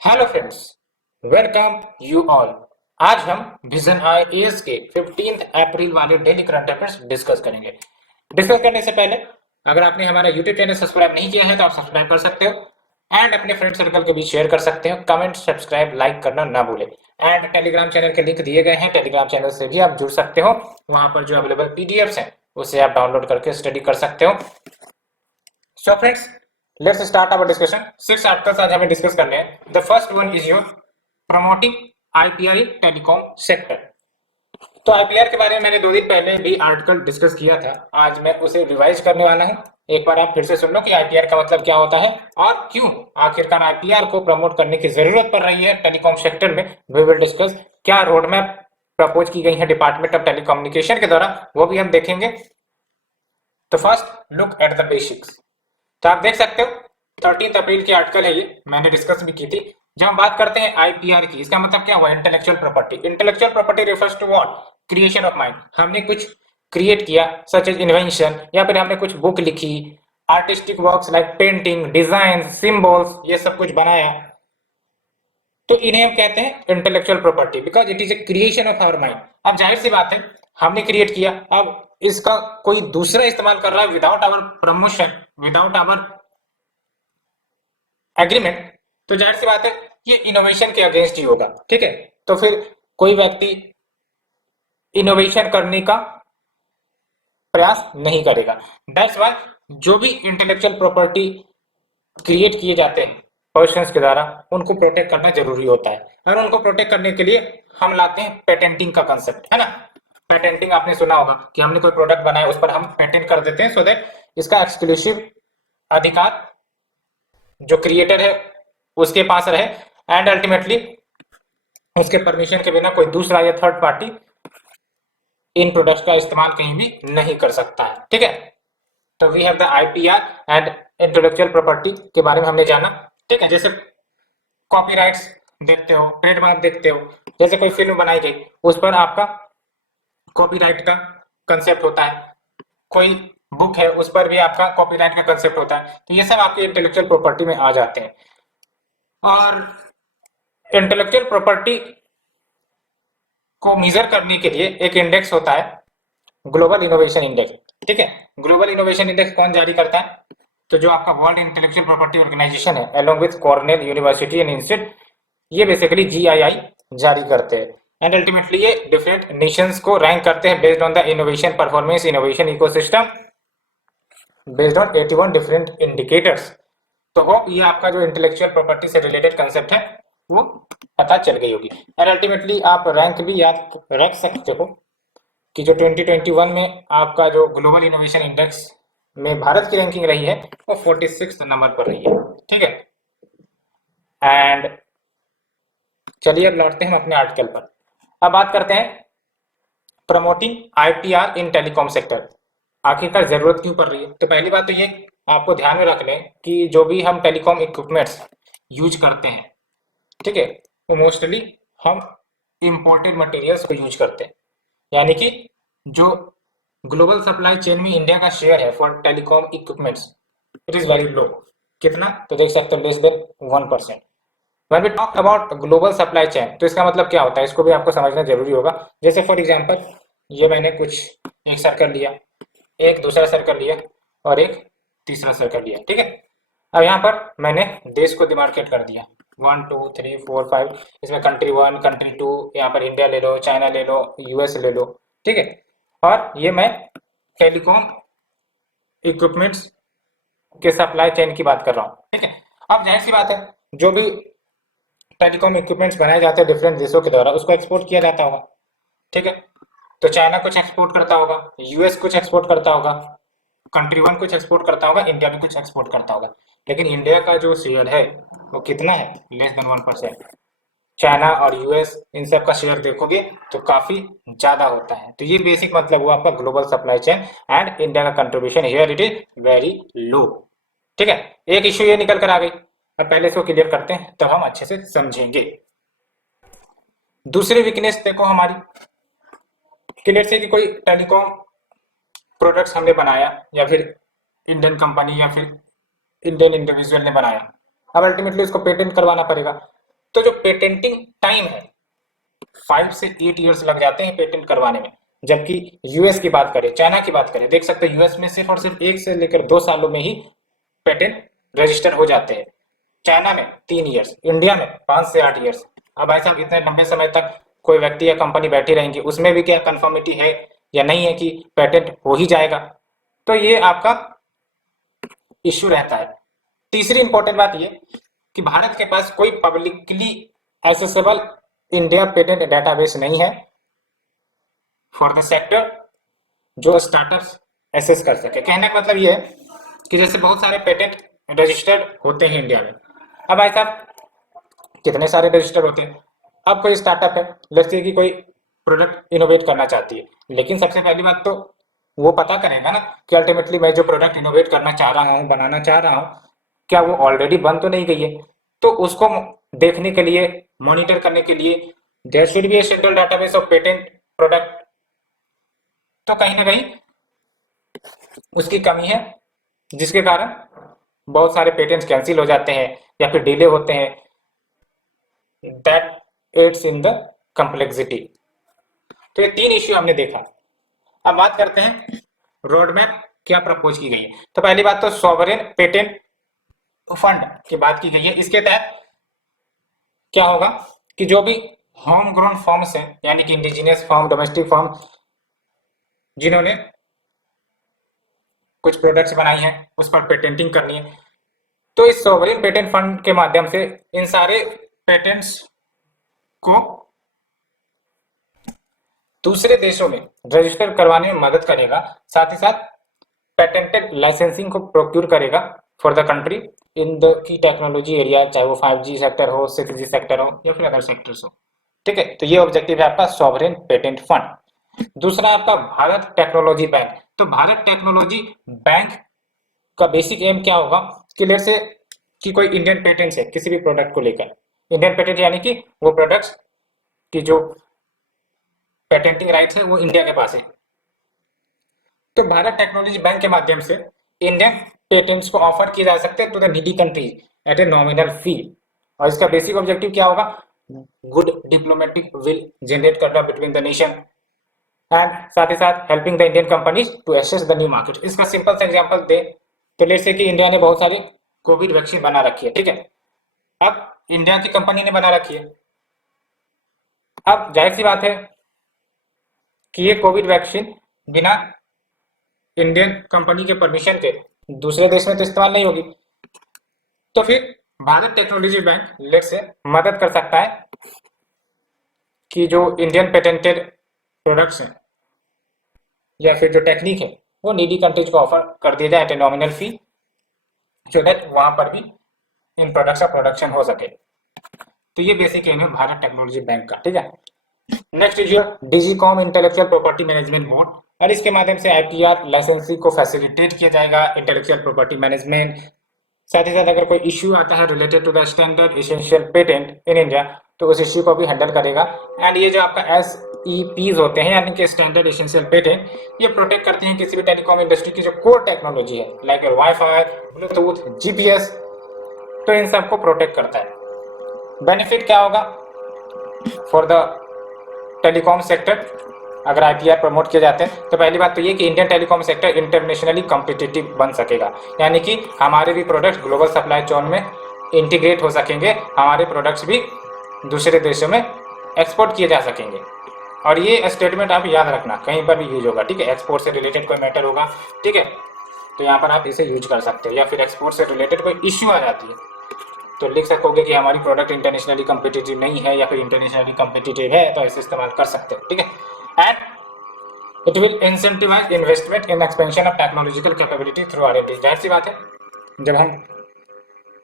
Hello friends, welcome you all. आज हम vision IAS के 15 अप्रैल वाले डेली करंट अफेयर्स डिस्कस करेंगे। डिस्कस करने से पहले अगर आपने हमारा यूट्यूब चैनल सब्सक्राइब नहीं किया है तो आप सब्सक्राइब कर सकते हो एंड अपने फ्रेंड सर्कल के बीच शेयर कर सकते हो। कमेंट, सब्सक्राइब, लाइक करना ना भूलें। एंड टेलीग्राम चैनल के लिंक दिए गए हैं, टेलीग्राम चैनल से भी आप जुड़ सकते हो। वहां पर जो अवेलेबल पीडीएफ्स हैं उसे आप डाउनलोड करके स्टडी कर सकते हो। So friends, let's start our discussion. 6 articles आज हमें डिस्कस करने हैं। The first one is your promoting IPR in telecom sector. तो आईपीआर के बारे में मैंने 2 दिन पहले भी आर्टिकल डिस्कस किया था। आज मैं उसे रिवाइज करने वाला हूं। एक बार आप फिर से सुन लो कि आईपीआर का मतलब क्या होता है और क्यों आखिरकार आईपीआर को प्रमोट करने की जरूरत पड़ रही है टेलीकॉम सेक्टर में। वी विल डिस्कस क्या रोड मैप प्रपोज की गई है डिपार्टमेंट ऑफ टेलीकम्युनिकेशन के द्वारा, वो भी हम देखेंगे। तो first look at the basics. तो आप देख सकते हो 13 अप्रैल की आर्टिकल है, ये मैंने डिस्कस भी की थी। जब हम बात करते हैं आईपीआर की, इसका मतलब क्या हुआ? Intellectual property. Intellectual property refers to what? Creation of mind. हमने कुछ क्रिएट किया, सच एज इन्वेंशन, या फिर हमने कुछ बुक लिखी, artistic works like painting, design, symbols, ये सब कुछ बनाया, तो इन्हें हम कहते हैं intellectual property because it is a creation of our mind. अब जाहिर सी बात है, हमने क्रिएट किया, अब इसका कोई दूसरा इस्तेमाल कर रहा है without our promotion, without our agreement, तो जाहिर सी बात है ये इनोवेशन के अगेंस्ट ही होगा। ठीक है, तो फिर कोई व्यक्ति इनोवेशन करने का प्रयास नहीं करेगा। दैट्स वाई जो भी इंटेलेक्चुअल प्रॉपर्टी क्रिएट किए जाते हैं पर्सन्स के द्वारा, उनको प्रोटेक्ट करना जरूरी होता है। और उनको प्रोटेक्ट करने के लिए हम लाते हैं पेटेंटिंग का कंसेप्ट, है ना। पेटेंटिंग आपने सुना होगा कि हमने कोई प्रोडक्ट बनाया, उस पर हम पेटेंट कर देते हैं सो दैट इसका एक्सक्लूसिव अधिकार जो क्रिएटर है उसके पास रहे एंड अल्टीमेटली उसके परमिशन के बिना कोई दूसरा या थर्ड पार्टी इन प्रोडक्ट्स का इस्तेमाल कहीं भी नहीं कर सकता है। ठीक है, तो we have the IPR and intellectual property के बारे में हमने जाना। ठीक है, जैसे कॉपीराइट्स देखते हो, ट्रेडमार्क देखते हो, जैसे कोई फिल्म बनाई गई उस पर आपका कॉपीराइट का कंसेप्ट होता है, कोई बुक है उस पर भी आपका कॉपीराइट का कंसेप्ट होता है। तो ये सब आपके इंटेलेक्चुअल प्रॉपर्टी में आ जाते हैं। और इंटेलेक्चुअल प्रॉपर्टी को मेजर करने के लिए एक इंडेक्स होता है, ग्लोबल इनोवेशन इंडेक्स। ठीक है, ग्लोबल इनोवेशन इंडेक्स कौन जारी करता है? तो जो आपका वर्ल्ड इंटेलेक्चुअल प्रॉपर्टी ऑर्गेनाइजेशन है along with Cornell university and institute, ये बेसिकली जीआईआई जारी करते हैं एंड अल्टीमेटली ये डिफरेंट नेशंस को रैंक करते हैं based on the innovation performance, innovation ecosystem, based on 81 different indicators. तो होप ये आपका जो इंटेलेक्चुअल प्रॉपर्टी से रिलेटेड कंसेप्ट है वो पता चल गई होगी। और अल्टीमेटली आप रैंक भी याद रख सकते हो कि जो 2021 में आपका जो ग्लोबल इनोवेशन इंडेक्स में भारत की रैंकिंग रही है वो 46 नंबर पर रही है। ठीक है, एंड चलिए अब लौटते हैं हम अपने आर्टिकल पर। अब बात करते हैं promoting IPR in telecom sector, आखिरकार जरूरत क्यों पड़ रही है। तो पहली बात तो ये आपको ध्यान में रख लें कि जो भी हम टेलीकॉम इक्विपमेंट्स यूज करते हैं, ठीक है, तो मोस्टली हम इंपोर्टेड मटेरियल्स को यूज करते हैं। यानी कि जो ग्लोबल सप्लाई चेन में इंडिया का शेयर है for telecom equipments, it is very लो। कितना? तो देख सकते हो less than 1%। When we talk about global supply chain, तो इसका मतलब क्या होता है, इसको भी आपको समझना जरूरी होगा। जैसे फॉर एग्जांपल ये मैंने कुछ एक सर्कल लिया, एक दूसरा सर्कल लिया और एक तीसरा सर्कल लिया। ठीक है, अब यहाँ पर मैंने देश को डिमार्केट कर दिया 1 2 3 4 5। इसमें कंट्री 1, कंट्री 2, यहाँ पर इंडिया ले लो, चाइना ले लो, यूएस ले लो। ठीक है, और ये मैं टेलीकॉम इक्विपमेंट्स के सप्लाई चेन की बात कर रहा हूँ। ठीक है, अब जाहिर सी बात है जो भी टेलीकॉम इक्विपमेंट्स बनाए जाते हैं डिफरेंट देशों के द्वारा, उसको एक्सपोर्ट किया जाता होगा। ठीक है, तो चाइना कुछ एक्सपोर्ट करता होगा, यूएस कुछ एक्सपोर्ट करता होगा, कंट्री 1 कुछ एक्सपोर्ट करता होगा, इंडिया भी कुछ एक्सपोर्ट करता होगा। लेकिन इंडिया का जो शेयर है वो कितना है? Less than 1%। चाइना और यूएस इन सब का शेयर देखोगे तो काफी ज्यादा होता है। तो ये बेसिक मतलब हुआ आपका global supply chain and India का contribution here it is very low. ठीक है, एक इश्यू ये निकल कर आ गई। अब पहले इसको क्लियर करते हैं तब हम अच्छे से समझेंगे। दूसरी वीकनेस देखो हमारी, क्लियर से कि कोई टेलीकॉम प्रोडक्ट्स हमने बनाया या फिर इंडियन कंपनी या फिर इंडियन इंडिविजुअल ने बनाया, अब अल्टीमेटली उसको पेटेंट करवाना पड़ेगा। तो जो पेटेंटिंग टाइम है 5 से 8 ईयर्स लग जाते हैं पेटेंट करवाने में। जबकि यूएस की बात करें, चाइना की बात करें, देख सकते हैं यूएस में सिर्फ और सिर्फ 1 से लेकर 2 सालों में ही पेटेंट रजिस्टर हो जाते हैं। चाइना में 3 ईयर्स, इंडिया में 5 से 8 ईयर्स। अब भाई साहब इतने लंबे समय तक कोई व्यक्ति या कंपनी बैठी रहेंगी, उसमें भी क्या कंफर्मिटी है या नहीं है कि पेटेंट हो ही जाएगा, तो ये आपका इश्यू रहता है। तीसरी इंपॉर्टेंट बात ये कि भारत के पास कोई publicly accessible India patent database नहीं है फॉर द सेक्टर जो स्टार्टअप्स एसेस कर सके। कहने का मतलब ये है कि जैसे बहुत सारे पेटेंट रजिस्टर्ड होते हैं इंडिया में। अब भाई साहब कितने सारे रजिस्टर होते हैं। अब कोई स्टार्टअप है, लेट्स से कि कोई प्रोडक्ट इनोवेट करना चाहती है, लेकिन सबसे पहली बात तो वो पता करेगा ना कि अल्टीमेटली मैं जो प्रोडक्ट इनोवेट करना चाह रहा हूँ, बनाना चाह रहा हूँ, क्या वो ऑलरेडी बन तो नहीं गई है। तो उसको देखने के लिए, मॉनिटर करने के लिए there should be a central database of patent product. तो कहीं ना कहीं उसकी कमी है, जिसके कारण बहुत सारे पेटेंट्स कैंसिल हो जाते हैं या फिर डिले होते हैं। That adds in the complexity. तो ये 3 इश्यू हमने देखा। अब बात करते हैं रोड मैप क्या प्रपोज की गई है। तो पहली बात तो सॉवरेन पेटेंट फंड की बात की गई है। इसके तहत क्या होगा कि जो भी होम ग्रोन फॉर्म्स हैं, यानी कि इंडिजिनियस फॉर्म, डोमेस्टिक फॉर्म, जिन्होंने कुछ प्रोडक्ट्स बनाई हैं उस पर पेटेंटिंग करनी है, तो इस सॉवरेन पेटेंट फंड के माध्यम से इन सारे पेटेंट्स को दूसरे देशों में रजिस्टर करवाने में मदद करेगा। साथ ही साथ पेटेंटेड लाइसेंसिंग को प्रोक्यूर करेगा for the country in the key technology area, चाहे वो 5G सेक्टर हो, 6G सेक्टर हो या फिर अदर सेक्टर्स हो। ठीक है, तो ये ऑब्जेक्टिव है आपका सॉवरेन पेटेंट फंड। दूसरा आपका भारत टेक्नोलॉजी बैंक। तो भारत टेक्नोलॉजी बैंक का बेसिक एम क्या होगा कि लेट्स से कि कोई इंडियन पेटेंट है किसी भी प्रोडक्ट को लेकर, इंडियन पेटेंट यानी कि वो प्रोडक्ट्स की जो पेटेंटिंग राइट्स है वो इंडिया के पास है। तो भारत टेक्नोलॉजी बैंक के माध्यम से इंडियन पेटेंट्स को ऑफर किए जा सकते हैं to the needy countries at a nominal fee. और इसका बेसिक ऑब्जेक्टिव क्या होगा, गुड डिप्लोमेटिक विल जनरेट करना बिटवीन द नेशन एंड साथ ही साथ helping the Indian companies to access the new market. इसका सिंपल सा एग्जांपल दे तो लेट्स से कि इंडिया ने बहुत सारी कोविड वैक्सीन बना रखी है। ठीक है, अब इंडिया की कंपनी ने बना रखी है। अब जाहिर सी बात है कि ये कोविड वैक्सीन बिना इंडियन कंपनी के परमिशन के दूसरे देश में तो इस्तेमाल नहीं होगी। तो फिर भारत टेक्नोलॉजी बैंक लेट से मदद कर सकता है कि जो इंडियन पेटेंटेड प्रोडक्ट्स हैं या फिर जो टेक्निक है वो नीडी कंट्रीज को ऑफर कर दिया जाए at a nominal fee, so that वहां पर भी इन प्रोडक्ट्स का प्रोडक्शन हो सके। तो ये बेसिक एम है भारत टेक्नोलॉजी बैंक का। ठीक है, next is your Digicom intellectual property management board, और इसके माध्यम से आईपीआर लाइसेंसिंग को फैसिलिटेट किया जाएगा, इंटेलेक्चुअल प्रॉपर्टी मैनेजमेंट। साथ ही साथ अगर कोई इश्यू आता है related to the standard essential patent in India तो उस इश्यू को भी हैंडल करेगा। एंड ये जो आपका SEPs होते हैं यानी कि स्टैंडर्ड एसेंशियल पेटेंट, ये प्रोटेक्ट करते हैं किसी भी टेलीकॉम इंडस्ट्री की जो कोर टेक्नोलॉजी है लाइक वाईफाई, ब्लूटूथ, GPS, तो इन सबको प्रोटेक्ट करता है। बेनिफिट क्या होगा फॉर द टेलीकॉम सेक्टर अगर IPR प्रमोट किए जाते हैं? तो पहली बात तो ये कि Indian telecom sector internationally competitive बन सकेगा, यानी कि हमारे भी प्रोडक्ट्स ग्लोबल सप्लाई चेन में इंटीग्रेट हो सकेंगे, हमारे प्रोडक्ट्स भी दूसरे देशों में एक्सपोर्ट किए जा सकेंगे। और ये स्टेटमेंट आप याद रखना, कहीं पर भी यूज होगा। ठीक है, एक्सपोर्ट से रिलेटेड कोई मैटर होगा, ठीक है, तो यहाँ पर आप इसे यूज कर सकते हो। या फिर एक्सपोर्ट से रिलेटेड कोई इश्यू आ जाती है तो लिख सकोगे कि हमारी प्रोडक्ट इंटरनेशनली कॉम्पिटिटिव नहीं है या फिर इंटरनेशनली कॉम्पिटिटिव है, तो इसे इस्तेमाल कर सकते हो। ठीक है, and it will incentivise investment in expansion of technological capability through R&D। जाहिर सी बात है जब हम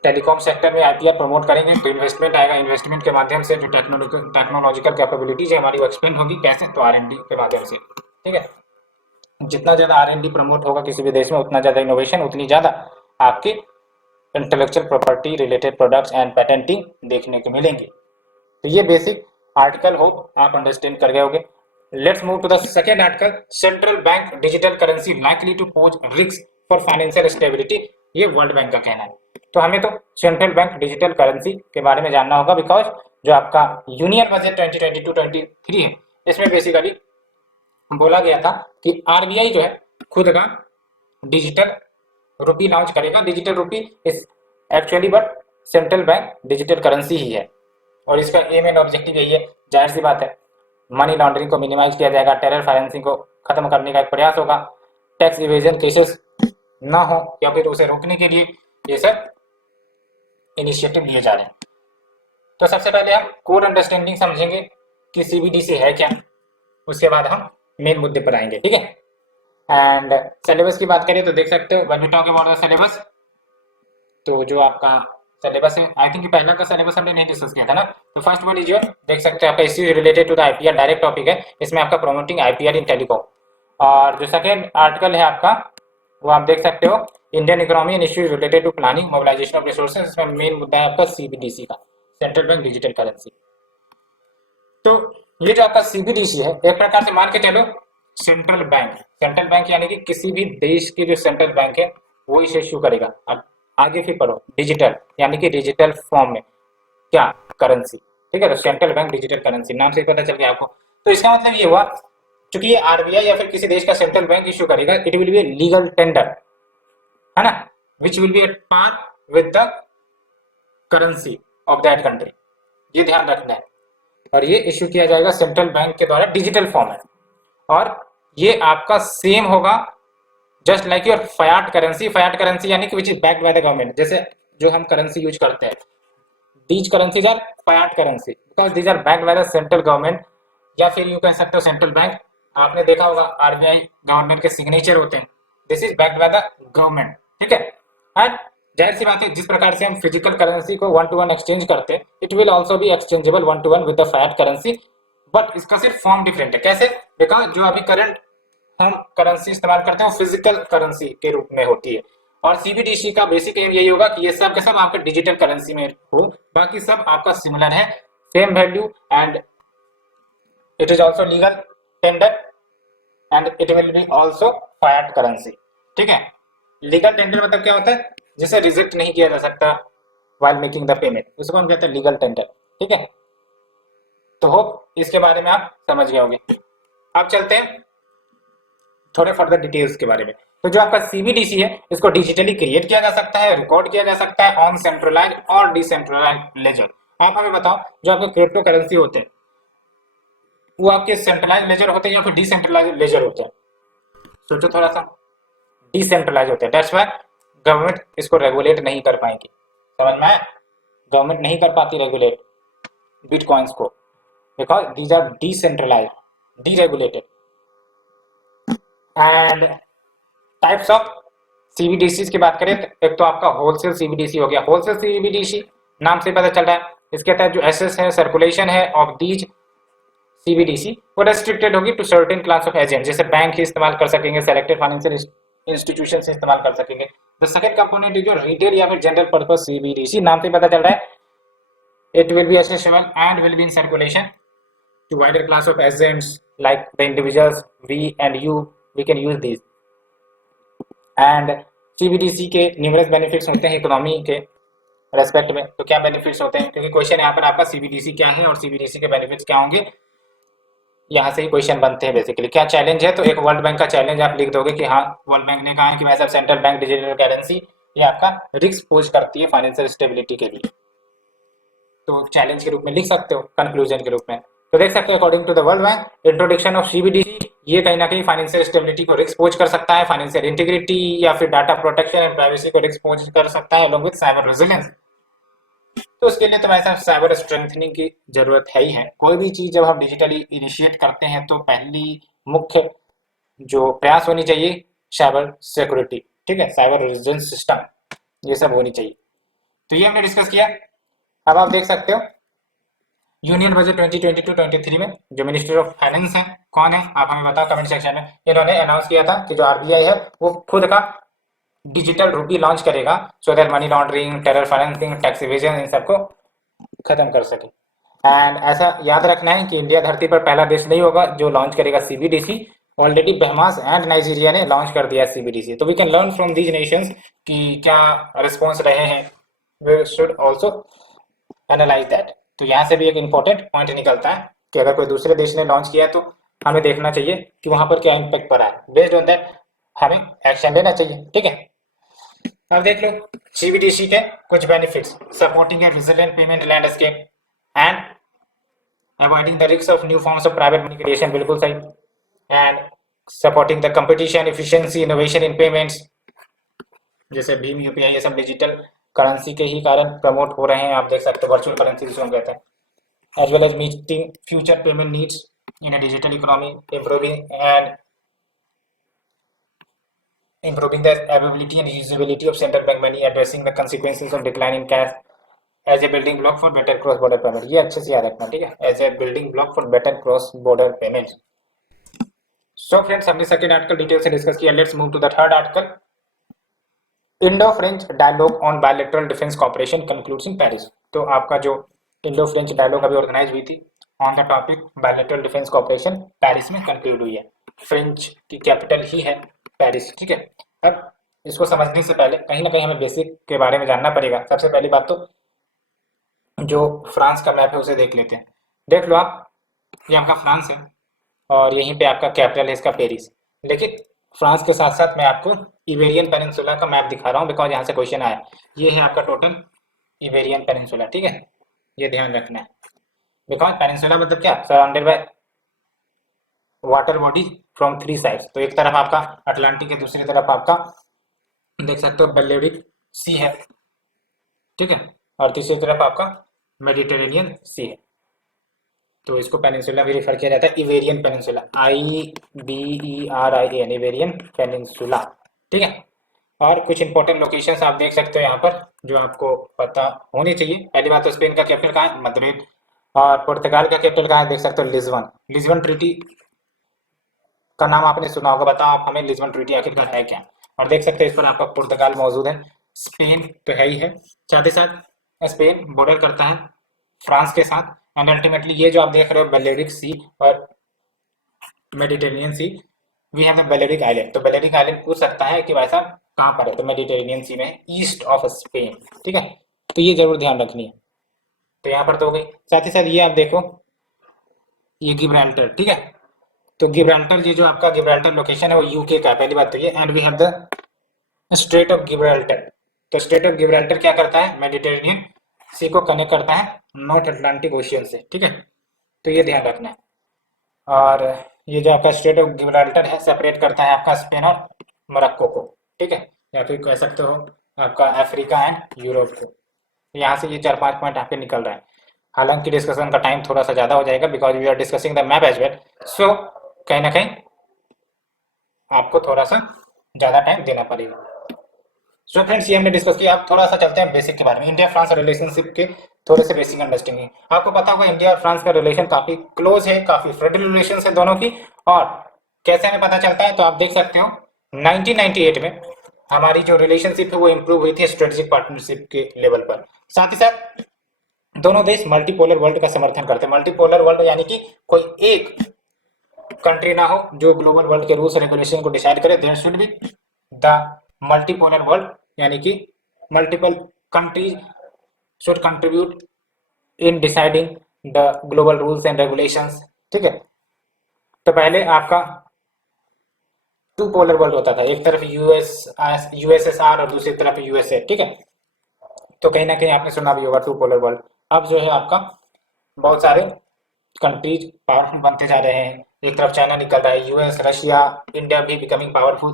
टेलीकॉम सेक्टर में IPR प्रमोट करेंगे तो इन्वेस्टमेंट आएगा, इन्वेस्टमेंट के माध्यम से जो टेक्नोलॉजिकल कैपेबिलिटीज है हमारी वो एक्सपेंड होगी। कैसे? तो R&D के माध्यम से। ठीक है, जितना ज़्यादा R&D प्रमोट होगा किसी भी देश में उतना ज़्यादा इनोवेशन, उतनी ज़्यादा आपके intellectual property related products and patenting देखने को मिलेंगे। तो ये बेसिक आर्टिकल हो आप अंडरस्टैंड कर गए होंगे। Let's move to the second article, central bank digital currency likely to pose risk for financial stability. ये वर्ल्ड बैंक का कहना है। तो हमें तो सेंट्रल बैंक डिजिटल करेंसी के बारे में जानना होगा, बिकॉज जो आपका यूनियन बजट 2022-23 है, इसमें बेसिकली बोला गया था कि आरबीआई जो है खुद का डिजिटल रुपी लॉन्च करेगा। Digital rupee is actually but central bank digital currency ही है और इसका एम एंड ऑब्जेक्टिव यही है। जाहिर सी बात है, मनी लॉन्ड्रिंग को मिनिमाइज किया जाएगा, टेरर फाइनेंसिंग को खत्म करने का एक प्रयास होगा, टैक्स इवेजन केसेस ना हो या फिर उसे रोकने के लिए ये सब इनिशिएटिव लिए जा रहे हैं। तो सबसे पहले हम कोर अंडरस्टैंडिंग समझेंगे कि सीबीडीसी है क्या, उसके बाद हम मेन मुद्दे पर आएंगे, ठीक है। एंड सिलेबस की बात करें तो देख सकते हो when we talk about the syllabus, तो जो आपका सिलेबस है, आई थिंक पहला का सिलेबस हमने नहीं डिस्कस किया था ना। तो फर्स्ट वन इज योर, देख सकते हो आपका issue related to the IPR, direct topic है, इसमें आपका प्रमोटिंग आईपीआर इन टेलीकॉम। और जो सेकंड आर्टिकल है आपका वो आप देख सकते हो Indian economy and issues related to planning mobilisation of resources, इसमें मेन मुद्दा है आपका सीबीडीसी का, सेंट्रल बैंक डिजिटल करेंसी। तो ये जो आपका सीबीडीसी है एक प्रकार से मान के चलो सेंट्रल बैंक यानी कि किसी भी देश के जो सेंट्रल बैंक है वो इसे इश्यू करेगा। अब आगे फिर पढ़ो डिजिटल यानी कि डिजिटल फॉर्म में क्या करेंसी, ठीक है। तो सेंट्रल बैंक डिजिटल करेंसी नाम से पता चल गया आपको। तो इसका मतलब ये हुआ क्योंकि ये आरबीआई या फिर किसी देश का सेंट्रल बैंक इश्यू करेगा, it will be a legal tender, है ना, which will be at par with the currency of that country, ये ध्यान रखना है। और ये इश्यू किया जाएगा सेंट्रल बैंक के द्वारा डिजिटल फॉर्म में, और ये आपका सेम होगा just like your fiat currency यानी कि which is backed by the government. जैसे जो हम करेंसी यूज करते हैं, these currencies are fiat currency because these are backed by the central government, या फिर यू कह सकते हो सेंट्रल बैंक। आपने देखा होगा आरबीआई गवर्नर के सिग्नेचर होते हैं, this is backed by the government, ठीक है। एंड जाहिर सी बात है जिस प्रकार से हम फिजिकल करेंसी को 1 to 1 एक्सचेंज करते हैं, it will also be exchangeable 1 to 1 with the fight currency, but इसका सिर्फ फॉर्म डिफरेंट है। कैसे? बिकॉज जो अभी करंट हम करेंसी इस्तेमाल करते हैं वो फिजिकल करेंसी के रूप में होती है, और सीबीडीसी का बेसिक एम यही होगा कि ये सब के सब आपका डिजिटल करेंसी में हो, बाकी सब आपका सिमिलर है, same value, and it is also legal tender and it will be also fight currency, ठीक है। लीगल टेंडर मतलब क्या होता है? जिसे रिजेक्ट नहीं किया जा सकता व्हाइल मेकिंग द पेमेंट, उसको हम कहते हैं लीगल टेंडर, ठीक है। तो होप इसके बारे में आप समझ गए होंगे। अब चलते हैं थोड़े फर्दर डिटेल्स के बारे में। तो जो आपका सीबीडीसी है इसको डिजिटली क्रिएट किया जा सकता है, रिकॉर्ड किया जा सकता है ऑन सेंट्रलाइज और डिसेंट्रलाइज लेजर। आप हमें बताओ जो आपके क्रिप्टो करेंसी होते हैं वो आपके सेंट्रलाइज लेजर होते हैं या फिर डिसेंट्रलाइज लेजर होते हैं? सोचो थोड़ा सा, डिसेंट्रलाइज होते हैं, दैट्स व्हाई गवर्नमेंट इसको रेगुलेट नहीं कर पाएंगी। समझ में आया? गवर्नमेंट नहीं कर पाती रेगुलेट बिटकॉइंस को because these are decentralise, deregulated. And types of CBDC की बात करें तो एक तो आपका होलसेल सीबीडीसी हो गया। होलसेल सीबीडीसी नाम से पता चल रहा है इसके तहत जो एसेस है, सर्कुलेशन है ऑफ दीज सीबीडीसी वो रेस्ट्रिक्टेड होगी to certain class of agent, जैसे बैंक ही इस्तेमाल कर सकेंगे, सेलेक्टेड फाइनेंशियल इंस्टीट्यूशन से इस्तेमाल कर सकेंगे। द सेकंड कंपोनेंट इज जो रिटेल या फिर जनरल पर्पस सीबीडीसी, नाम से पता चल रहा है it will be accessible and will be in circulation to wider class of agents like the individuals we and you, we can use these. and CBDC के न्यूमरस बेनिफिट्स होते हैं economy के रेस्पेक्ट में। तो क्या बेनिफिट्स होते हैं, क्योंकि क्वेश्चन यहाँ पर आपका सीबीडीसी क्या है और सीबीडीसी के बेनिफिट्स क्या होंगे, यहाँ से ही क्वेश्चन बनते हैं बेसिकली। क्या चैलेंज है, तो एक वर्ल्ड बैंक का चैलेंज आप लिख दोगे कि हाँ वर्ल्ड बैंक ने कहा है कि वैसा सेंट्रल बैंक डिजिटल करेंसी ये आपका रिस्क पोज करती है फाइनेंशियल स्टेबिलिटी के लिए, तो चैलेंज के रूप में लिख सकते हो, कंक्लूजन के रूप में। तो देख सकते हो according to the world bank introduction of CBDC ये कहीं ना कहीं फाइनेंशियल स्टेबिलिटी को रिस्क पोज कर सकता है, फाइनेंशियल इंटीग्रिटी या फिर डाटा प्रोटेक्शन एंड प्राइवेसी को रिस्क पोज कर सकता है, अलॉन्ग विद साइबर रेजिलियंस। तो उसके लिए तो वैसा साइबर स्ट्रेंथनिंग की जरूरत है ही है। कोई भी चीज जब हम डिजिटली इनिशिएट करते हैं तो पहली मुख्य जो प्रयास होनी चाहिए साइबर सिक्योरिटी, ठीक है, साइबर रेजिलियंस सिस्टम, ये सब होनी चाहिए। तो ये हमने डिस्कस किया। अब आप देख सकते हो यूनियन बजट 2022-23 में जो मिनिस्टर ऑफ फाइनेंस है कौन है, आप हमें बताओ कमेंट सेक्शन में। इन्होंने अनाउंस किया था कि जो आरबीआई है वो खुद का डिजिटल रुपी लॉन्च करेगा so that money laundering, terror financing, tax evasion इन सबको खत्म कर सके। एंड ऐसा याद रखना है कि इंडिया धरती पर पहला देश नहीं होगा जो लॉन्च करेगा CBDC, already Bahamas and Nigeria ने लॉन्च कर दिया सीबीडीसी। तो we can learn from these nations कि क्या रिस्पॉन्स रहे हैं, we should also analyse that. तो यहाँ से भी एक इम्पोर्टेंट पॉइंट निकलता है कि अगर कोई दूसरे देश ने लॉन्च किया तो हमें देखना चाहिए कि वहां पर क्या इम्पैक्ट पड़ा है, बेस्ड ऑन दैट हमें एक्शन लेना चाहिए। ठीक है, अब देख लो सीबीडीसी के कुछ benefits, supporting a resilient payment landscape and avoiding the risk of new forms of private money creation, बिल्कुल सही, and supporting the competition efficiency innovation in payments, जैसे भीम यूपीआई ये सब डिजिटल करेंसी के ही कारण प्रमोट हो रहे हैं, आप देख सकते हो वर्चुअल करेंसी जिसे हम कहते हैं, as well as meeting future payment needs in a digital economy, improving the availability and usability of central bank money, addressing the consequences of decline in cash as a building block for better cross border payment। ये अच्छे से याद रखना, ठीक है, as a building block for better cross border payments। So friends, हमने second article detail से discuss किया। Let's move to the third article, Indo French dialogue on bilateral defence cooperation concludes in Paris. तो आपका जो Indo French dialogue अभी organise हुई थी on the topic bilateral defence cooperation, Paris में conclude हुई है। फ्रेंच की कैपिटल ही है पेरिस, ठीक है। अब इसको समझने से पहले कहीं ना कहीं हमें बेसिक के बारे में जानना पड़ेगा। सबसे पहली बात तो जो फ्रांस का मैप है उसे देख लेते हैं। देख लो आप, ये आपका फ्रांस है और यहीं पे आपका कैपिटल है इसका पेरिस, लेकिन फ्रांस के साथ साथ मैं आपको इबेरियन पेनिनसुला का मैप दिखा रहा हूँ बिकॉज यहाँ से क्वेश्चन आया। ये है आपका टोटल इबेरियन पेनिनसुला, ठीक है, ये ध्यान रखना है। बिकॉज पेनिनसुला मतलब क्या, surrounded by water body from three sides. तो एक तरफ आपका अटलांटिक है, दूसरी तरफ आपका देख सकते हो बेल्वेरिक सी है, ठीक है, और तीसरी तरफ आपका मेडिटेरेनियन सी है। तो इसको पेनिनसुला भी रेफर किया जाता है, Iberian peninsula, IBERIAN, Iberian peninsula, ठीक है। और कुछ इंपॉर्टेंट लोकेशंस आप देख सकते हो यहाँ पर जो आपको पता होनी चाहिए। पहली बात तो स्पेन का कैपिटल कहाँ है, मद्रिद, और पुर्तगाल का कैपिटल कहाँ है, देख सकते हो लिस्बन। लिस्बन ट्रीटी का नाम आपने सुना होगा, बताओ आप हमें लिस्बन ट्रीटी आखिरकार है क्या। और देख सकते हो इस पर आपका पुर्तगाल मौजूद है, स्पेन तो है ही है, साथ ही साथ स्पेन बॉर्डर करता है फ्रांस के साथ। एंड अल्टीमेटली ये जो आप देख रहे हो बेलेरिक सी और Mediterranean sea, we have the Balearic island. तो बेलेरिक आइलैंड पूछ सकता है कि भाई साहब कहाँ पर है, तो मेडिटेरेनियन सी में, ईस्ट ऑफ स्पेन, ठीक है। तो ये जरूर ध्यान रखनी है। तो यहाँ पर तो हो गई, साथ ही साथ ये आप देखो ये गिब्राल्टर, ठीक है। तो गिब्राल्टर, ये जो आपका गिब्राल्टर लोकेशन है वो यूके का है, पहली बात तो ये। And we have the strait of Gibraltar. तो स्ट्रेट ऑफ गिब्राल्टर क्या करता है, मेडिटेरेनियन सी को कनेक्ट करता है नॉर्थ अटलांटिक ओशियन से, ठीक है। तो ये ध्यान रखना है। और ये जो आपका स्ट्रेट ऑफ गिब्राल्टर है सेपरेट करता है आपका स्पेन और मोरक्को को, ठीक है, या फिर कह सकते हो आपका अफ्रीका एंड यूरोप को। यहाँ से ये 4-5 पॉइंट यहाँ पे निकल रहा है। हालांकि डिस्कशन का टाइम थोड़ा सा ज़्यादा हो जाएगा because we are discussing the map as well, so कहीं ना कहीं आपको थोड़ा सा ज़्यादा टाइम देना पड़ेगा। सो फ्रेंड्स, ये हमने डिस्कस किया। अब थोड़ा सा चलते हैं बेसिक के बारे में, इंडिया फ्रांस रिलेशनशिप के थोड़े से बेसिक अंडरस्टैंडिंग। आपको पता होगा इंडिया और फ्रांस का रिलेशन काफी क्लोज है, काफी फ्रेंडली रिलेशन है दोनों की। और कैसे हमें पता चलता है, तो आप देख सकते हो 1998 में हमारी जो रिलेशनशिप है वो इम्प्रूव हुई थी स्ट्रेटेजिक पार्टनरशिप के लेवल पर। साथ ही साथ दोनों देश मल्टीपोलर वर्ल्ड का समर्थन करते हैं। मल्टीपोलर वर्ल्ड यानी कि कोई एक कंट्री ना हो जो ग्लोबल वर्ल्ड के रूल्स रेगुलेशन को डिसाइड करे, there should be the multipolar world, यानी कि multiple countries should contribute in deciding the global rules and regulations, ठीक है। तो पहले आपका टू पोलर वर्ल्ड होता था, एक तरफ यूएसएसआर और दूसरी तरफ यूएसए, ठीक है। तो कहीं ना कहीं आपने सुना भी होगा टू पोलर वर्ल्ड। अब जो है आपका बहुत सारे कंट्रीज पावरफुल बनते जा रहे हैं, एक तरफ चाइना निकल रहा है, यूएस, रशिया, इंडिया भी बिकमिंग पावरफुल।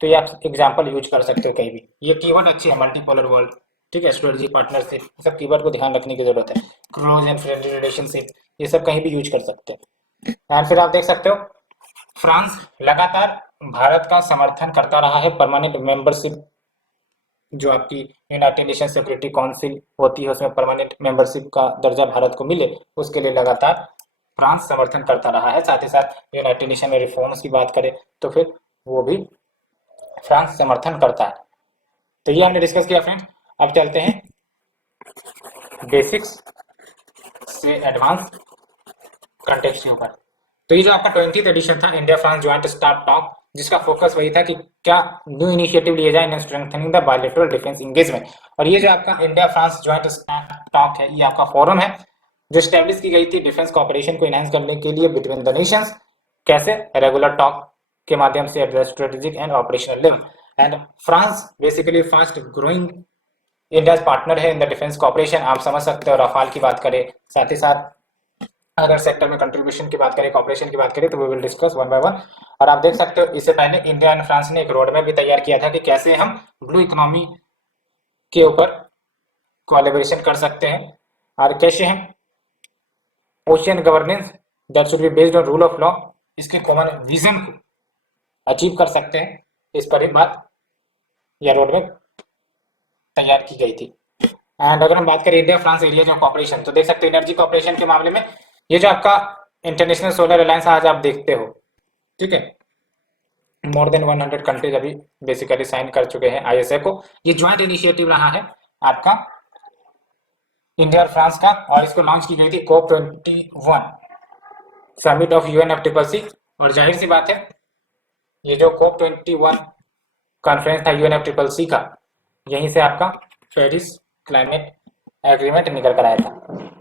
तो ये आप एग्जाम्पल यूज कर सकते हो कहीं भी। ये कीवर्ड अच्छे है, मल्टीपोलर वर्ल्ड, ठीक है, स्ट्रेटजी, पार्टनरशिप, सब कीवर्ड को ध्यान रखने की जरूरत है। क्लोज एंड फ्रेंडली रिलेशनशिप, ये सब कहीं भी यूज कर सकते हैं। एंड फिर आप देख सकते हो फ्रांस लगातार भारत का समर्थन करता रहा है। परमानेंट मेंबरशिप जो आपकी यूनाइटेड नेशन सिक्योरिटी काउंसिल होती है उसमें परमानेंट मेंबरशिप का दर्जा भारत को मिले, उसके लिए लगातार फ्रांस समर्थन करता रहा है। साथ ही साथ यूनाइटेड नेशन में रिफॉर्म्स की बात करें तो फिर वो भी फ्रांस समर्थन करता है। तो ये हमने डिस्कस किया फ्रेंड्स। अब चलते हैं बेसिक्स से एडवांस कॉन्टेक्स्ट के ऊपर। तो ये जो आपका 20th एडिशन था India France joint staff talk, जिसका फोकस वही था कि क्या न्यू इनिशिएटिव लिए जाए इन strengthening the bilateral defence engagement. और ये जो आपका इंडिया फ्रांस ज्वाइंट टॉक है, ये आपका फोरम है जो स्टैब्लिश की गई थी डिफेंस कॉपरेशन को इनहांस करने के लिए बिटवीन द नेशंस। कैसे? रेगुलर टॉक के माध्यम से at the strategic and operational level. And France basically fast growing India partner है इन द डिफेंस कॉपरेशन। आप समझ सकते हो, रफाल की बात करें, साथ ही साथ अदर सेक्टर में कंट्रीब्यूशन की बात करें, कॉपरेशन की बात करें, तो we will discuss one by one. और आप देख सकते हो इससे पहले इंडिया एंड फ्रांस ने एक रोड मैप भी तैयार किया था कि कैसे हम ब्लू इकोनॉमी के ऊपर कोलैबोरेशन कर सकते हैं और कैसे हम ocean governance that should be based on rule of law, इसके कॉमन विजन को अचीव कर सकते हैं। इस पर ही बात या रोड मैप तैयार की गई थी। एंड अगर हम बात करें India France area of corporation, तो देख सकते हैं एनर्जी कॉपरेशन के मामले में ये जो आपका इंटरनेशनल सोलर अलायंस आज आप देखते हो, ठीक है, मोर देन 100 कंट्रीज अभी बेसिकली साइन कर चुके हैं आईएसए को। ये ज्वाइंट इनिशिएटिव रहा है आपका इंडिया और फ्रांस का, और इसको लॉन्च की गई थी COP21 समिट ऑफ UNFCCC। और जाहिर सी बात है ये जो COP21 कॉन्फ्रेंस था UNFCCC का, यहीं से आपका पेरिस क्लाइमेट एग्रीमेंट निकल कर आया था।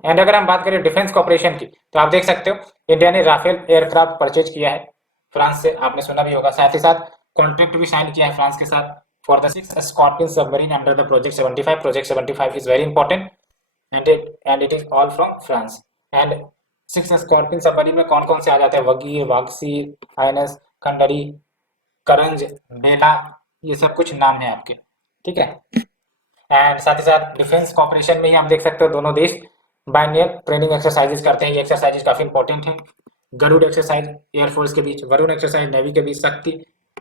एंड अगर हम बात करें डिफेंस कॉपरेशन की, तो आप देख सकते हो इंडिया ने राफेल एयरक्राफ्ट परचेज किया है फ्रांस से, आपने सुना भी होगा। साथ ही साथ कॉन्ट्रैक्ट भी साइन किया है फ्रांस के साथ for the 6 scorpion submarine under the project 75। Project 75 is very important and it is all from France. And 6 scorpion submarine में कौन कौन से आ जाते हैं? वगीर, वागसी, आईएनएस खंडरी, करंज, बेला, ये सब कुछ नाम है आपके, ठीक है। एंड साथ ही साथ डिफेंस कॉपरेशन में ही आप देख सकते हो दोनों देश बाइनियल ट्रेनिंग एक्सरसाइजेस करते हैं। ये एक्सरसाइजेस काफी इंपॉर्टेंट है। गरुड़ एक्सरसाइज एयरफोर्स के बीच, वरुण एक्सरसाइज नेवी के बीच, शक्ति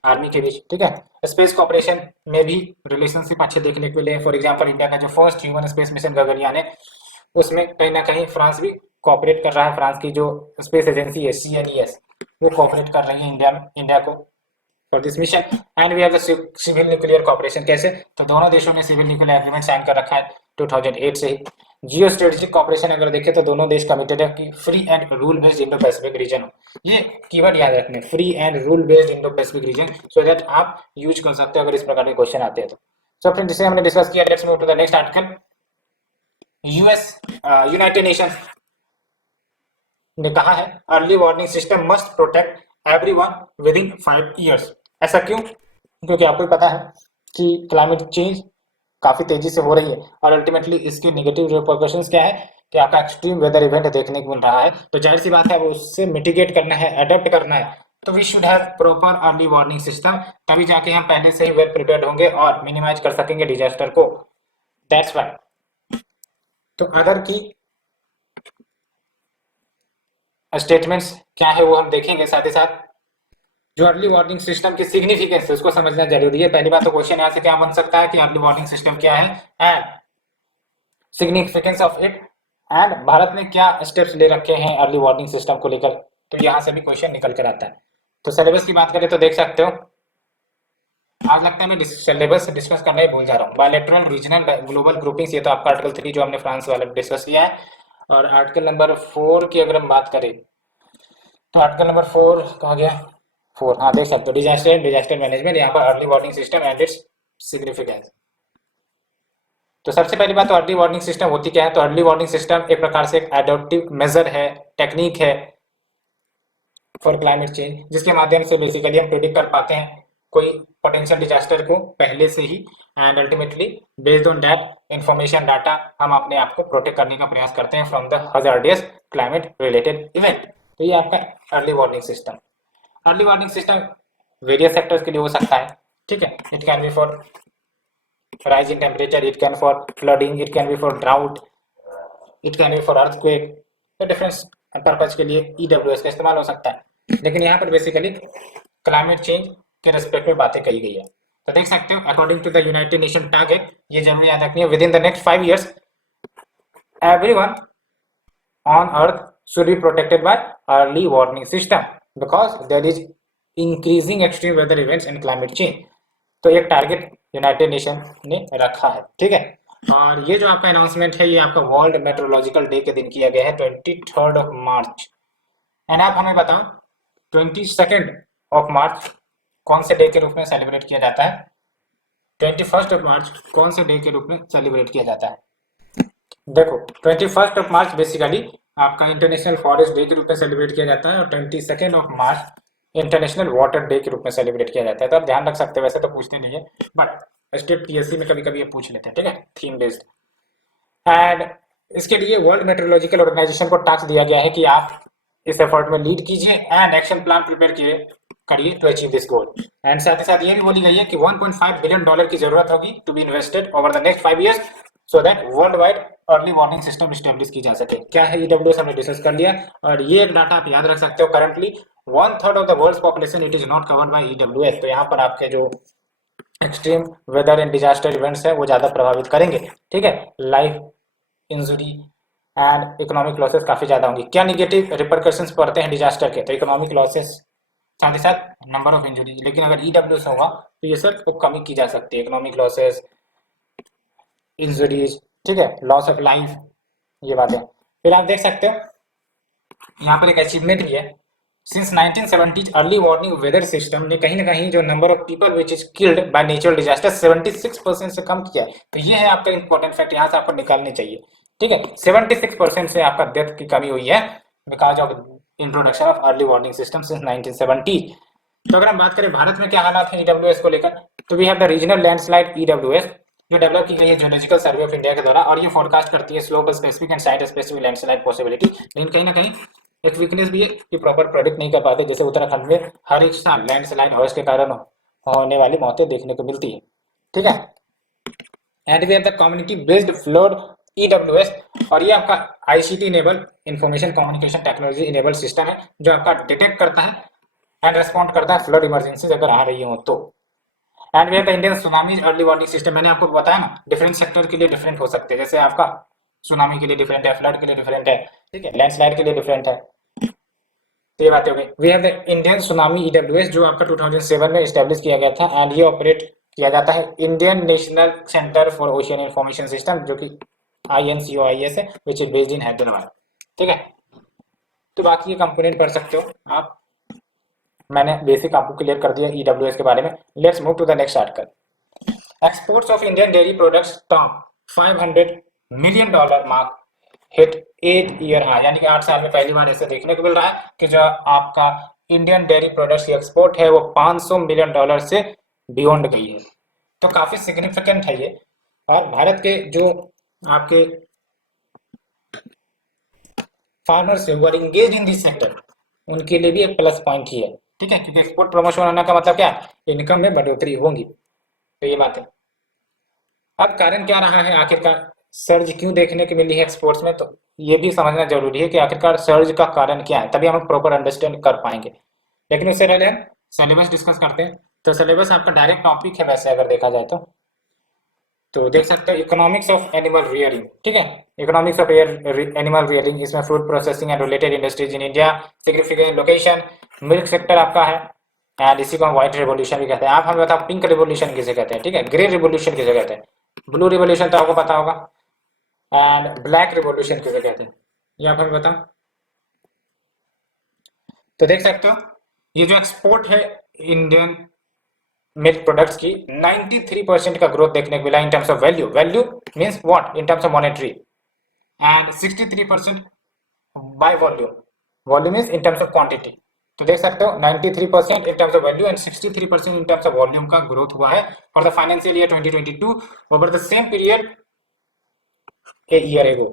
आर्मी के बीच, ठीक है। स्पेस कॉपरेशन में भी रिलेशनशिप अच्छे देखने को मिले। फॉर एग्जांपल इंडिया का जो first human space mission Gaganyaan है, उसमें कहीं ना कहीं फ्रांस भी कॉपरेट कर रहा है। फ्रांस की जो स्पेस एजेंसी है CNES, वो कॉपरेट कर रही है इंडिया को for this mission. And we have the civil nuclear cooperation. कैसे? तो दोनों देशों ने सिविल न्यूक्लियर एग्रीमेंट साइन कर रखा है 2008 से ही। जियो स्ट्रेटेजिक कॉपरेशन अगर देखें तो दोनों देश कमिटेड है कि free and rule based Indo Pacific region हो। ये कीवर्ड याद रखने, free and rule based Indo Pacific region, so that आप यूज कर सकते हो अगर इस प्रकार के क्वेश्चन आते हैं तो। सो फ्रेंड्स, जिसे हमने डिस्कस किया, let's move to the next article. United Nations ने कहा है early warning system must protect everyone within 5 years. ऐसा क्यों? क्योंकि आपको पता है कि क्लाइमेट चेंज काफी तेजी से हो रही है और अल्टीमेटली इसके नेगेटिव रिपरकशंस क्या है कि आपका एक्सट्रीम वेदर इवेंट देखने को मिल रहा है। तो जाहिर सी बात है वो उससे मिटिगेट करना है, अडेप्ट करना है, तो we should have proper early warning system. तभी जाके हम पहले से ही वेल प्रिपेयर्ड होंगे और मिनिमाइज कर सकेंगे डिजास्टर को। That's why. तो अदर की स्टेटमेंट्स क्या है वो हम देखेंगे। साथ ही साथ जो अर्ली वार्निंग सिस्टम की सिग्निफिकेंस है उसको समझना जरूरी है। पहली बात तो क्वेश्चन यहाँ से क्या बन सकता है कि अर्ली वार्निंग सिस्टम क्या है and significance of it, and Bharat ने क्या स्टेप्स ले रखे हैं अर्ली वार्निंग सिस्टम को लेकर। तो यहाँ से भी क्वेश्चन निकल कर आता है। तो सिलेबस की बात करें तो देख सकते हो, आज लगता है मैं सिलेबस डिस्कस करना ही भूल जा रहा हूँ। बायलैटरल रीजनल ग्लोबल ग्रुपिंग्स, ये तो आपका आर्टिकल 3 जो हमने फ्रांस वाला डिस्कस किया है। और आर्टिकल नंबर 4 की अगर हम बात करें तो आर्टिकल नंबर 4 कहाँ गया? 4, हाँ देख सकते हो, डिजास्टर मैनेजमेंट, यहाँ पर early warning system and its significance. तो सबसे पहली बात तो अर्ली वार्निंग सिस्टम होती क्या है? तो अर्ली वार्निंग सिस्टम एक प्रकार से एक एडॉप्टिव मेजर है, टेक्निक है फॉर क्लाइमेट चेंज, जिसके माध्यम से बेसिकली हम प्रिडिक्ट कर पाते हैं कोई पोटेंशियल डिजास्टर को पहले से ही, and ultimately based on that information data हम अपने आप को प्रोटेक्ट करने का प्रयास करते हैं from the hazardous climate related event. तो ये आपका early warning system. Early warning system various sectors के लिए हो सकता है, ठीक है। It can be for rise in temperature, it can for flooding, it can be for drought, it can be for earthquake। तो डिफरेंस पर्पज के लिए EWS का इस्तेमाल हो सकता है। लेकिन यहाँ पर बेसिकली क्लाइमेट चेंज के रेस्पेक्ट में बातें कही गई है। तो देख सकते हो according to the United Nation target, ये जरूर याद रखनी है, within the next 5 years everyone on earth should be protected by early warning system because there is increasing extreme weather events and climate change। तो एक target United nation ने रखा है, ठीक है। और ये जो आपका अनाउंसमेंट है ये आपका वर्ल्ड मेट्रोलॉजिकल डे के दिन किया गया है 23 मार्च। एंड आप हमें बताओ 22 मार्च कौन से डे के रूप में सेलिब्रेट किया जाता है? 21 मार्च कौन से डे के रूप में सेलिब्रेट किया जाता है? देखो 21 मार्च बेसिकली आपका इंटरनेशनल फॉरेस्ट डे के रूप में सेलिब्रेट किया जाता है और 22 मार्च इंटरनेशनल वाटर डे के रूप में सेलिब्रेट किया जाता है। तो आप ध्यान रख सकते हैं, वैसे तो पूछते नहीं है बट स्टेट पीएससी में कभी कभी ये पूछ लेते हैं, ठीक है, थीम बेस्ड। एंड इसके लिए वर्ल्ड मेट्रोलॉजिकल ऑर्गेनाइजेशन को टास्क दिया गया है कि आप इस एफर्ट में लीड कीजिए एंड एक्शन प्लान प्रिपेयर किए करिए to achieve this goal. And साथ ही साथ ये भी बोली गई है कि 1.5 बिलियन डॉलर की जरूरत होगी to be invested over the next 5 years so that worldwide early warning system establish की जा सके। क्या है ईडब्ल्यूएस हमने डिस्कस कर लिया, और ये एक डाटा आप याद रख सकते हो, currently 1/3 of the world population it is not covered by EWS. तो यहाँ पर आपके जो extreme weather and disaster events है वो ज्यादा प्रभावित करेंगे, ठीक है, life injury and economic losses काफी ज्यादा होंगी। क्या निगेटिव रिपरकशंस पड़ते हैं डिजास्टर के, तो इकोनॉमिक लॉसेस, साथ ही साथ नंबर ऑफ इंजुरी। लेकिन अगर ईडब्ल्यूएस होगा तो ये सब को कमी की जा सकती है, इकोनॉमिक लॉसेस, इंजुरीज, ठीक है, लॉस ऑफ लाइफ, ये बातें। फिर आप देख सकते हो यहाँ पर एक अचीवमेंट भी है। Since 1970 early warning weather system ने कहीं ना कहीं जो number of people which is killed by natural disaster 76% से कम किया है। तो ये है आपका इंपॉर्टेंट फैक्ट, यहाँ से आपको निकालने चाहिए, ठीक है। 76% से आपका डेथ की कमी हुई है because of introduction of early warning system since 1970। तो अगर हम बात करें भारत में क्या हालात है ईडब्ल्यूएस को लेकर, तो we have the regional landslide EWS जो डेवलप की गई है जियोलॉजिकल सर्वे ऑफ इंडिया के द्वारा, और ये फोरकास्ट करती है slope specific and site specific landslide possibility. लेकिन कहीं ना कहीं एक वीकनेस भी है कि प्रॉपर प्रेडिक्ट नहीं कर पाते, जैसे उत्तराखंड में हर एक साल लैंडस्लाइड हॉर्स के कारण होने वाली मौतें देखने को मिलती है, ठीक है। And we have the community based flood EWS, और ये आपका ICT enable information communication technology enable system है जो आपका डिटेक्ट करता है एंड रेस्पॉन्ड करता है फ्लड इमरजेंसीज अगर आ रही हो तो। And we have the Indian tsunami early warning system, मैंने आपको बताया ना डिफरेंट सेक्टर के लिए डिफरेंट हो सकते हैं, जैसे आपका सुनामी के लिए डिफरेंट है, फ्लड के लिए डिफरेंट है, ठीक है, लैंडस्लाइड के लिए डिफरेंट है। तो ये बातें हो गई। We have the Indian tsunami EWS जो आपका 2007 में स्टैब्लिश किया गया था एंड ये ऑपरेट किया जाता है Indian national centre for ocean information system जो कि INCOIS है which is based in Hyderabad, ठीक है। तो बाकी ये कंपोनेंट पढ़ सकते हो आप, मैंने बेसिक आपको क्लियर कर दिया ईडब्ल्यूएस के बारे में। Let's move to the next article. Exports of Indian dairy products top $500 million mark hit 8 year high, यानी कि 8 साल में पहली बार ऐसे देखने को मिल रहा है कि जो आपका इंडियन डेयरी प्रोडक्ट्स की एक्सपोर्ट है वो $500 मिलियन से बियॉन्ड गई है। तो काफी सिग्निफिकेंट है ये, और भारत के जो आपके फार्मर्स है वो एंगेज इन दिस सेक्टर उनके लिए भी एक प्लस पॉइंट ही है, ठीक है, क्योंकि एक्सपोर्ट प्रमोशन होने का मतलब क्या है, इनकम में बढ़ोतरी होगी। तो ये बात है। अब कारण क्या रहा है आखिरकार, सर्ज क्यों देखने को मिली है एक्सपोर्ट्स में, तो ये भी समझना जरूरी है कि आखिरकार सर्ज का कारण क्या है, तभी हम प्रॉपर अंडरस्टैंड कर पाएंगे। लेकिन उससे पहले हम सिलेबस डिस्कस करते हैं। तो सिलेबस आपका डायरेक्ट टॉपिक है वैसे अगर देखा जाए तो देख सकते हैं इकोनॉमिक्स ऑफ एनिमल रियरिंग, ठीक है, इकोनॉमिक्स ऑफ एनिमल रियरिंग, इसमें food processing and related industries in India, significant location, milk sector आपका है, एंड इसी को हम व्हाइट रिवोल्यूशन भी कहते हैं। आप हमें बताओ पिंक रिवोल्यूशन किसे कहते हैं, ठीक है, ग्रीन रिवोल्यूशन किसे कहते हैं, ब्लू रिवोल्यूशन तो आपको पता होगा, एंड ब्लैक रिवोल्यूशन किसे कहते हैं, ये आप हमें बताओ। तो देख सकते हो ये जो एक्सपोर्ट है इंडियन मिल्क प्रोडक्ट्स की 93% का ग्रोथ देखने को मिला in terms of value, value means what in terms of monetary, and 63% by volume, volume means in terms of quantity. तो देख सकते हो 93% in terms of value and 63% in terms of volume का ग्रोथ हुआ है for the financial year 2022 over the same period a year ago.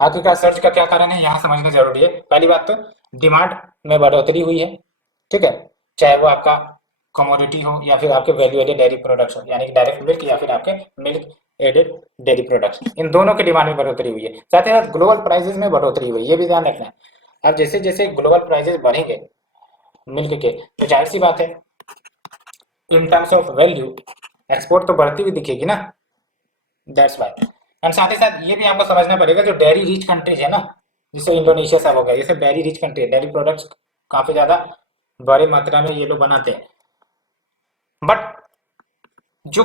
आखिरकार search का क्या कारण है यहाँ समझना जरूरी है। पहली बात तो डिमांड में बढ़ोतरी हुई है, ठीक है, चाहे वो आपका कमोडिटी हो या फिर आपके वैल्यू एडेड डेयरी प्रोडक्ट्स हो, यानी कि डायरेक्ट मिल्क या फिर आपके मिल्क एडेड डेयरी प्रोडक्ट्स, इन दोनों के डिमांड में बढ़ोतरी हुई है। साथ ही साथ ग्लोबल प्राइसेस में बढ़ोतरी हुई है, ये भी ध्यान रखना है। अब जैसे जैसे ग्लोबल प्राइसेस बढ़ेंगे मिल्क के, तो जाहिर सी बात है in terms of value export तो बढ़ती हुई दिखेगी ना, दैट्स वाई। एंड साथ ही साथ ये भी आपको समझना पड़ेगा जो डेयरी रिच कंट्रीज है ना, जैसे इंडोनेशिया सब हो गया, ये सब डेयरी रिच कंट्री है, डेयरी प्रोडक्ट्स काफी ज्यादा बड़ी मात्रा में ये लोग बनाते हैं, बट जो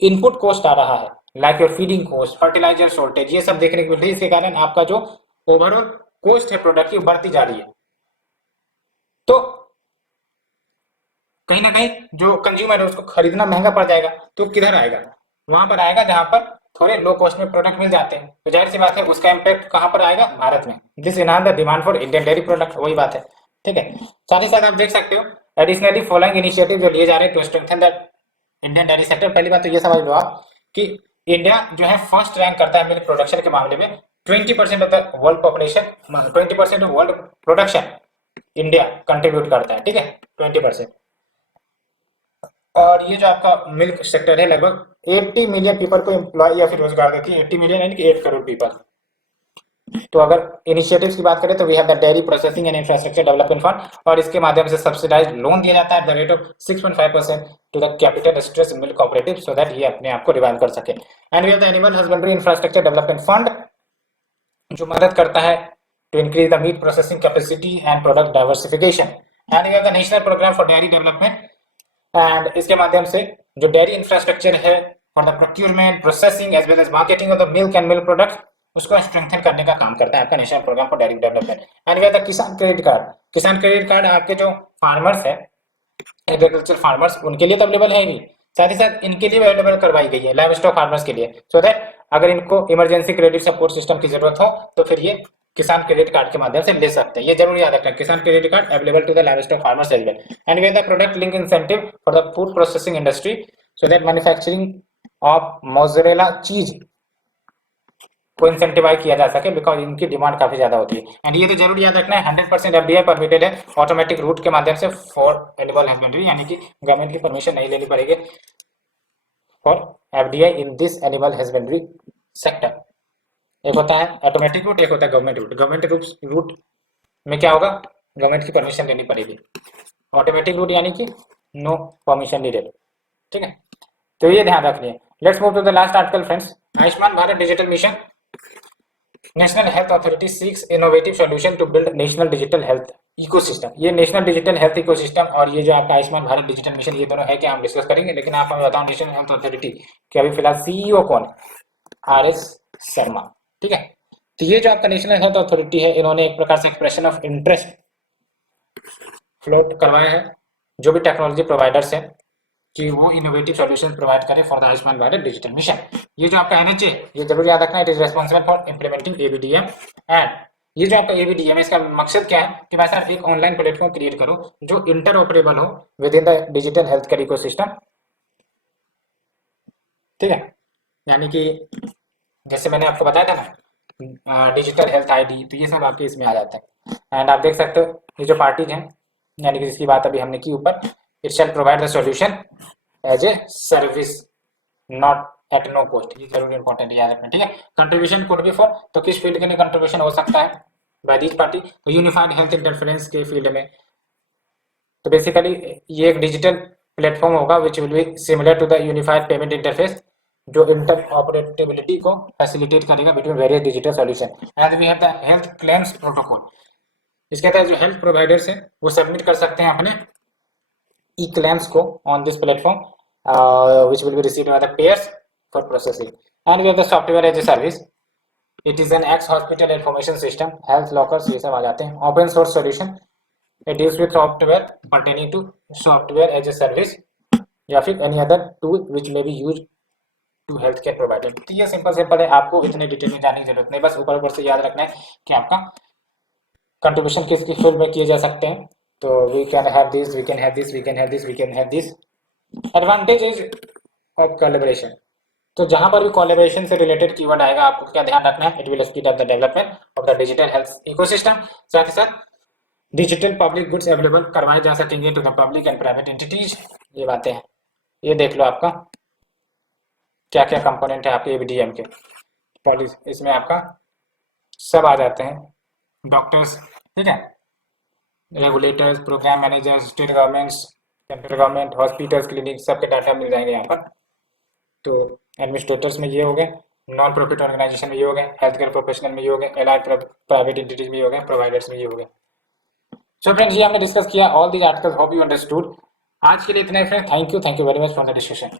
इनपुट कॉस्ट आ रहा है like your feeding cost, fertiliser shortage, ये सब देखने को मिल रही है, इसके कारण आपका जो ओवरऑल कॉस्ट है प्रोडक्ट की बढ़ती जा रही है। तो कहीं ना कहीं जो कंज्यूमर है उसको खरीदना महंगा पड़ जाएगा, तो किधर आएगा, वहां पर आएगा जहां पर थोड़े लो कॉस्ट में प्रोडक्ट मिल जाते हैं, तो जाहिर सी बात है उसका इम्पैक्ट कहाँ पर आएगा, भारत में। This enhance the demand for Indian dairy product, वही बात है, ठीक है। साथ ही साथ आप देख सकते हो एडिशनली फॉलोइंग इनिशिएटिव जो लिए जा रहे हैं to strengthen the Indian dairy sector. पहली बात तो ये समझ लो आप कि इंडिया जो है फर्स्ट रैंक करता है मिल्क प्रोडक्शन के मामले में। 20% of the world population, 20% of world production India contribute करता है, ठीक है, 20%। और ये जो आपका मिल्क सेक्टर है लगभग 80 मिलियन पीपल को एम्प्लॉय या फिर रोजगार देती है, 80 मिलियन यानी कि 8 करोड़ पीपल। तो अगर इनिशिएटिव्स की बात करें तो we have the dairy processing and infrastructure development fund, और इसके माध्यम से सब्सिडाइज लोन दिया जाता है at the rate of 6.5% to the capital stress milk cooperative, so that ये अपने आप को रिवाइव कर सके। And we have the animal husbandry infrastructure development fund, जो मदद करता है to increase the meat processing capacity and product diversification. And we have the national programme for dairy development, and इसके माध्यम से जो डेयरी इंफ्रास्ट्रक्चर है for the procurement, processing as well as marketing of the milk and milk products, उसको strengthen करने का काम करता है आपका national programme for dairy development. And we have the Kisan credit card. Kisan credit card आपके जो फार्मर्स है, एग्रीकल्चर फार्मर्स, उनके लिए तो अवेलेबल है ही, साथ ही साथ इनके लिए अवेलेबल करवाई गई है लाइव स्टॉक फार्मर्स के लिए, सो दैट अगर इनको इमरजेंसी क्रेडिट सपोर्ट सिस्टम की जरूरत हो तो फिर ये किसान क्रेडिट कार्ड के माध्यम से ले सकते हैं। ये जरूर याद रखना, Kisan credit card available to the livestock farmers as well. And we have the product link incentive for the food processing industry, so that manufacturing of mozzarella cheese को इंसेंटिवाइज किया जा सके, बिकॉज इनकी डिमांड काफी ज्यादा होती है। And ये तो जरूर याद रखना है 100% एफडीआई परमिटेड है ऑटोमेटिक रूट के माध्यम से फॉर एनिमल हस्बेंड्री, यानी कि गवर्नमेंट की परमिशन नहीं लेनी पड़ेगी for FDI in this animal husbandry sector. एक होता है ऑटोमेटिक रूट, एक होता है गवर्नमेंट रूट। गवर्नमेंट रूट में क्या होगा, गवर्नमेंट की परमिशन लेनी पड़ेगी। ऑटोमेटिक रूट यानी कि नो परमिशन नीडेड, ठीक है। तो ये ध्यान रखिए। Let's move to the last article friends. Ayushman Bharat digital mission, national health authority seeks innovative solution to build national digital health ecosystem. ये नेशनल डिजिटल हेल्थ इकोसिस्टम और ये जो आपका आयुष्मान भारत डिजिटल मिशन, ये दोनों है क्या हम डिस्कस करेंगे। लेकिन आप हमें बताओ नेशनल हेल्थ अथॉरिटी के अभी फिलहाल सीईओ कौन है, आरएस शर्मा, ठीक है। तो ये जो आपका नेशनल हेल्थ अथॉरिटी है, इन्होंने एक प्रकार से एक्सप्रेशन ऑफ इंटरेस्ट फ्लोट करवाया है जो भी टेक्नोलॉजी प्रोवाइडर्स हैं कि वो इनोवेटिव सॉल्यूशन प्रोवाइड करें for the Ayushman Bharat digital mission. ये जो आपका एनएचए, ये जरूर याद रखना, it is responsible for implementing ABDM. And ये जो आपका एबीडीएम है, इसका मकसद क्या है कि भाई साहब एक ऑनलाइन प्लेटफॉर्म क्रिएट करो जो इंटरऑपरेबल हो with in the digital health care ecosystem, ठीक है। यानी कि जैसे मैंने आपको बताया था ना डिजिटल हेल्थ आईडी, तो ये सब आपके इसमें आ जाता है। एंड आप देख सकते हो ये जो पार्टीज हैं, यानी कि जिसकी बात अभी हमने की ऊपर, it shall provide the solution as a service not at no cost. ये जरूर इंपॉर्टेंट याद रखना, ठीक है। कंट्रीब्यूशन कुड बी फॉर, तो किस फील्ड के लिए कंट्रीब्यूशन हो सकता है बाय दिस पार्टी, तो यूनिफाइड हेल्थ इंटरफेरेंस के फील्ड में। तो बेसिकली ये एक डिजिटल प्लेटफॉर्म होगा which will be similar to the unified payment interface, जो इंटरऑपरेबिलिटी को फैसिलिटेट करेगा between various digital solution. And we have the health claims protocol. इसके तहत जो हेल्थ प्रोवाइडर्स हैं वो सबमिट कर सकते हैं अपने ई क्लेम्स को on this platform which will be received by the payers for processing. And we have the software as a service. It is an ex hospital information system, health lockers, ये सब आ जाते हैं। open source solution, it deals with software pertaining to software as a service या फिर any other tool which may be used to healthcare provider। तो ये simple है, आपको इतने डिटेल में जाने की जरूरत नहीं, बस ऊपर से याद रखना है कि आपका कंट्रीब्यूशन किस किस फील्ड में किए जा सकते हैं। तो we can have this, we can have this, we can have this, we can have this. Advantage is of collaboration, तो जहां पर भी कोलैबोरेशन से रिलेटेड कीवर्ड आएगा आपको क्या ध्यान रखना है, it will speed up the development of the digital health ecosystem. साथ ही साथ डिजिटल पब्लिक गुड्स अवेलेबल करवाए जा सकेंगे to the public and private entities. ये बातें हैं, ये देख लो आपका क्या क्या कंपोनेंट है आपके एबीडीएम के पॉलिसी, इसमें आपका सब आ जाते हैं, डॉक्टर्स, ठीक है, regulators, program managers, state governments, central government, hospitals, clinic, सबके डाटा मिल जाएंगे यहाँ पर। तो एडमिनिस्ट्रेटर्स में ये हो गए, नॉन प्रॉफिट ऑर्गेनाइजेशन में ये हो गए, हेल्थ केयर प्रोफेशनल में ये हो गए, एलाइड प्राइवेट एंटिटीज में ये हो गए, प्रोवाइडर्स में ये हो गए। सो फ्रेंड्स, ये हमने डिस्कस किया all these articles, hope you understood. आज के लिए इतना ही friends, thank you very much for the discussion.